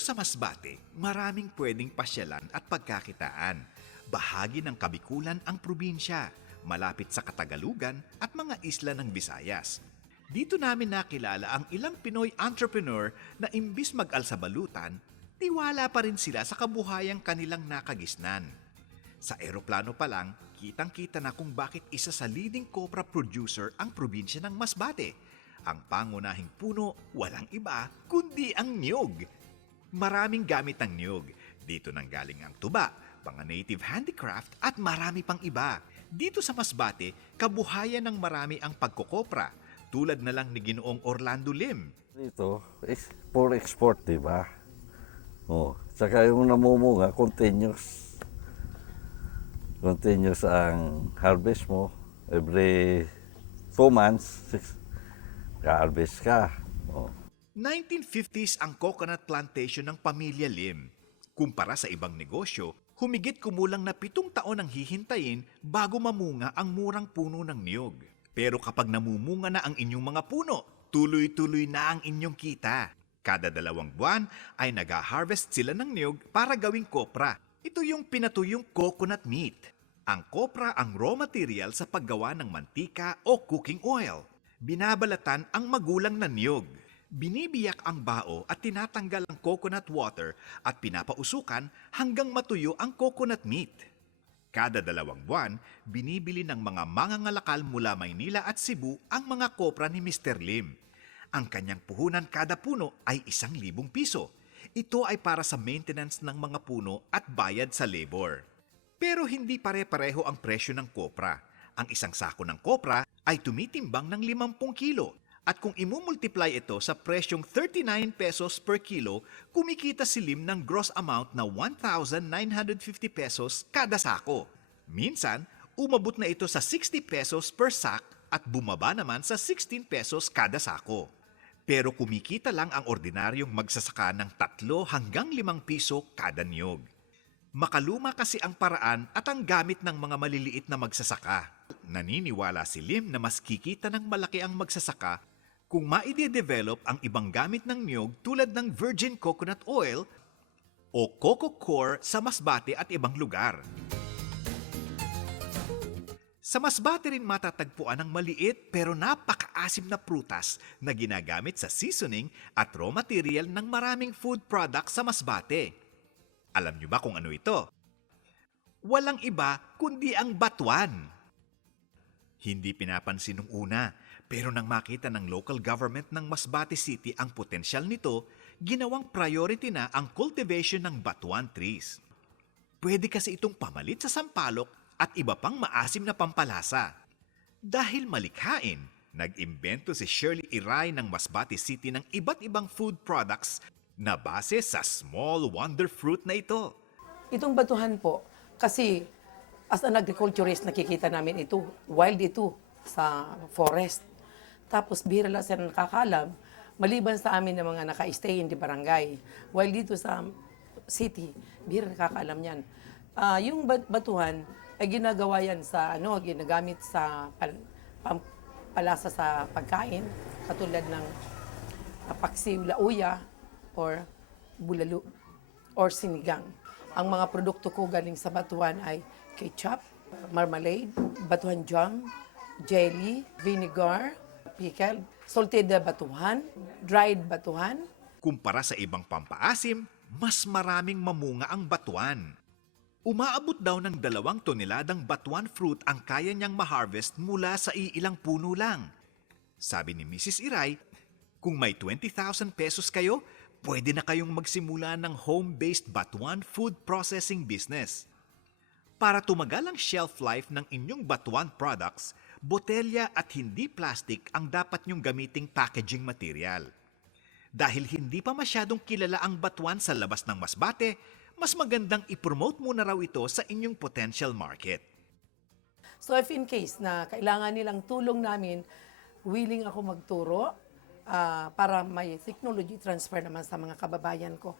Dito sa Masbate, maraming pwedeng pasyalan at pagkakitaan. Bahagi ng Kabikulan ang probinsya, malapit sa Katagalugan at mga isla ng Visayas. Dito namin nakilala ang ilang Pinoy entrepreneur na imbis mag-alsabalutan, tiwala pa rin sila sa kabuhayang kanilang nakagisnan. Sa eroplano pa lang, kitang-kita na kung bakit isa sa leading copra producer ang probinsya ng Masbate. Ang pangunahing puno, walang iba kundi ang niyog. Maraming gamit ang niyog. Dito nanggaling ang tuba, mga native handicraft at marami pang iba. Dito sa Masbate, kabuhayan ng marami ang pagkokopra, tulad na lang ni Ginoong Orlando Lim. Dito, for export, di ba? Oh, saka yung namumunga, continuous. Continuous ang harvest mo. Every 2 months, ka-harvest ka. Oh. 1950s ang coconut plantation ng pamilya Lim. Kumpara sa ibang negosyo, humigit kumulang na 7 taon ang hihintayin bago mamunga ang murang puno ng niyog. Pero kapag namumunga na ang inyong mga puno, tuloy-tuloy na ang inyong kita. Kada 2 buwan ay nag-harvest sila ng niyog para gawing kopra. Ito yung pinatuyong coconut meat. Ang kopra ang raw material sa paggawa ng mantika o cooking oil. Binabalatan ang magulang na niyog. Binibiyak ang bao at tinatanggal ang coconut water at pinapausukan hanggang matuyo ang coconut meat. Kada 2 buwan, binibili ng mga mangangalakal mula Maynila at Cebu ang mga kopra ni Mr. Lim. Ang kanyang puhunan kada puno ay 1,000 piso. Ito ay para sa maintenance ng mga puno at bayad sa labor. Pero hindi pare-pareho ang presyo ng kopra. Ang isang sako ng kopra ay tumitimbang ng 50 kilo. At kung imumultiply ito sa presyong 39 pesos per kilo, kumikita si Lim ng gross amount na 1,950 pesos kada sako. Minsan, umabot na ito sa 60 pesos per sak at bumaba naman sa 16 pesos kada sako. Pero kumikita lang ang ordinaryong magsasaka ng 3 hanggang 5 piso kada niyog. Makaluma kasi ang paraan at ang gamit ng mga maliliit na magsasaka. Naniniwala si Lim na mas kikita ng malaki ang magsasaka kung maide-develop ang ibang gamit ng niyog tulad ng virgin coconut oil o coco coir sa Masbate at ibang lugar. Sa Masbate rin matatagpuan ang maliit pero napakaasim na prutas na ginagamit sa seasoning at raw material ng maraming food products sa Masbate. Alam niyo ba kung ano ito? Walang iba kundi ang batuan. Hindi pinapansin nung una, pero nang makita ng local government ng Masbate City ang potensyal nito, ginawang priority na ang cultivation ng batuan trees. Pwede kasi itong pamalit sa sampalok at iba pang maasim na pampalasa. Dahil malikhain, nag-imbento si Shirley Iray ng Masbate City ng iba't ibang food products na base sa small wonder fruit na ito. Itong batuhan po, kasi as an agriculturist, nakikita namin ito, wild ito sa forest. Tapos bihira lang sila nakakalam, maliban sa amin ng mga naka-stay in the barangay. While dito sa city, bihira nakakaalam yan. Yung batuhan ay ginagawa yan sa, ginagamit sa palasa sa pagkain, katulad ng paksiw lauya or bulalo or sinigang. Ang mga produkto ko galing sa batuhan ay ketchup, marmalade, batuhan jam, jelly, vinegar, pickled, salted na batuhan, dried batuhan. Kumpara sa ibang pampaasim, mas maraming mamunga ang batuan. Umaabot daw ng 2 toneladang batuan fruit ang kaya niyang ma-harvest mula sa iilang puno lang. Sabi ni Mrs. Iray, kung may 20,000 pesos kayo, pwede na kayong magsimula ng home-based batuan food processing business. Para tumagal ang shelf life ng inyong batuan products, botelya at hindi plastic ang dapat nyong gamiting packaging material. Dahil hindi pa masyadong kilala ang batuan sa labas ng Masbate, mas magandang ipromote muna raw ito sa inyong potential market. So if in case na kailangan nilang tulong namin, willing ako magturo para may technology transfer naman sa mga kababayan ko.